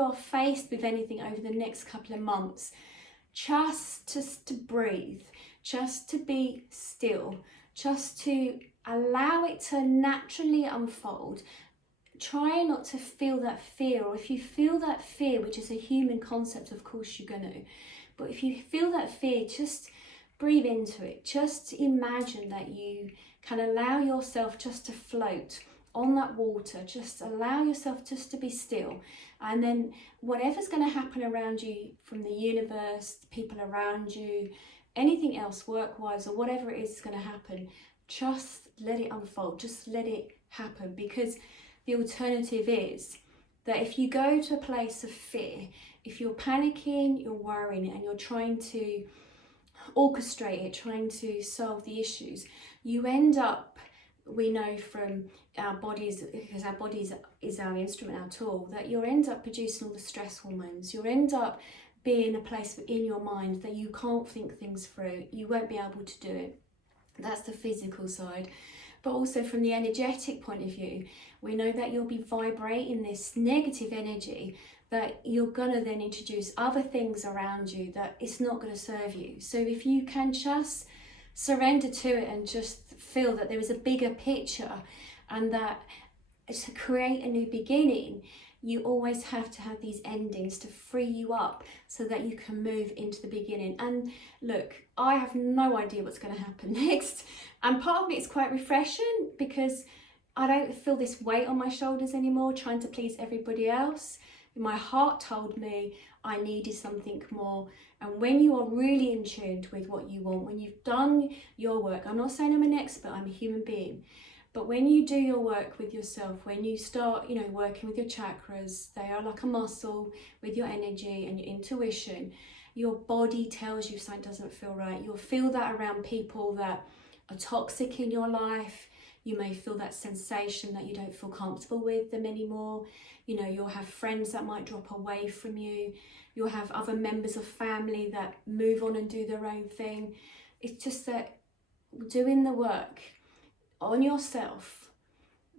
are faced with anything over the next couple of months, just to breathe, just to be still, just to allow it to naturally unfold. Try not to feel that fear, or if you feel that fear, which is a human concept, of course you're going to, but if you feel that fear, just breathe into it. Just imagine that you can allow yourself just to float on that water. Just allow yourself just to be still, and then whatever's going to happen around you, from the universe, the people around you, anything else, work-wise or whatever it is going to happen, just let it unfold, just let it happen. Because the alternative is that if you go to a place of fear, if you're panicking, you're worrying, and you're trying to orchestrate it, trying to solve the issues, you end up, we know from our bodies, because our bodies is our instrument, our tool, that you'll end up producing all the stress hormones. You'll end up being in a place in your mind that you can't think things through. You won't be able to do it. That's the physical side. But also from the energetic point of view, we know that you'll be vibrating this negative energy, that you're going to then introduce other things around you that it's not going to serve you. So if you can just surrender to it and just feel that there is a bigger picture, and that to create a new beginning, you always have to have these endings to free you up so that you can move into the beginning. And look, I have no idea what's going to happen next, and part of it is quite refreshing because I don't feel this weight on my shoulders anymore trying to please everybody else. My heart told me I needed something more. And when you are really in tune with what you want, when you've done your work, I'm not saying I'm an expert, I'm a human being, but when you do your work with yourself, when you start, working with your chakras, they are like a muscle with your energy and your intuition. Your body tells you something doesn't feel right. You'll feel that around people that are toxic in your life. You may feel that sensation that you don't feel comfortable with them anymore. You'll have friends that might drop away from you. You'll have other members of family that move on and do their own thing. It's just that doing the work on yourself,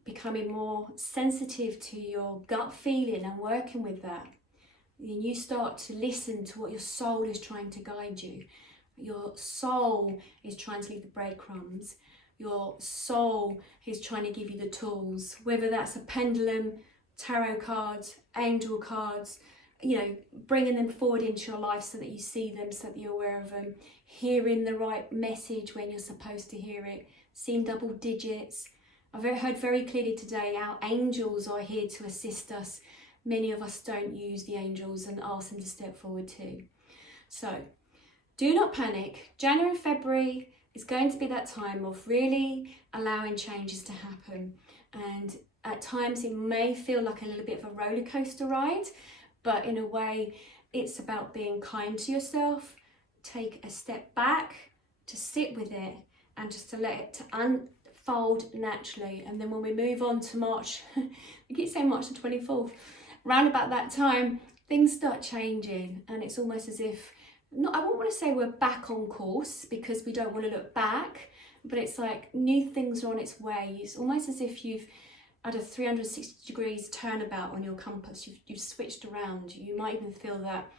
becoming more sensitive to your gut feeling and working with that, then you start to listen to what your soul is trying to guide you. Your soul is trying to leave the breadcrumbs. Your soul is trying to give you the tools, whether that's a pendulum, tarot cards, angel cards, bringing them forward into your life so that you see them, so that you're aware of them, hearing the right message when you're supposed to hear it, seeing double digits. I've heard very clearly today our angels are here to assist us. Many of us don't use the angels and ask them to step forward too. So do not panic. January and February is going to be that time of really allowing changes to happen. And at times it may feel like a little bit of a roller coaster ride, but in a way it's about being kind to yourself. Take a step back, to sit with it, and just to let it to unfold naturally. And then when we move on to March, we keep saying March the 24th, round about that time, things start changing, and it's almost as if, I won't want to say we're back on course because we don't want to look back, but it's like new things are on its way. It's almost as if you've had a 360 degrees turnabout on your compass. You've switched around. You might even feel that,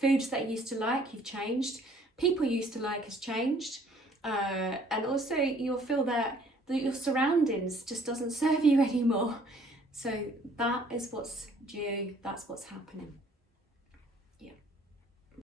foods that you used to like, you've changed. People you used to like has changed. And also you'll feel that your surroundings just doesn't serve you anymore. So that is what's due. That's what's happening.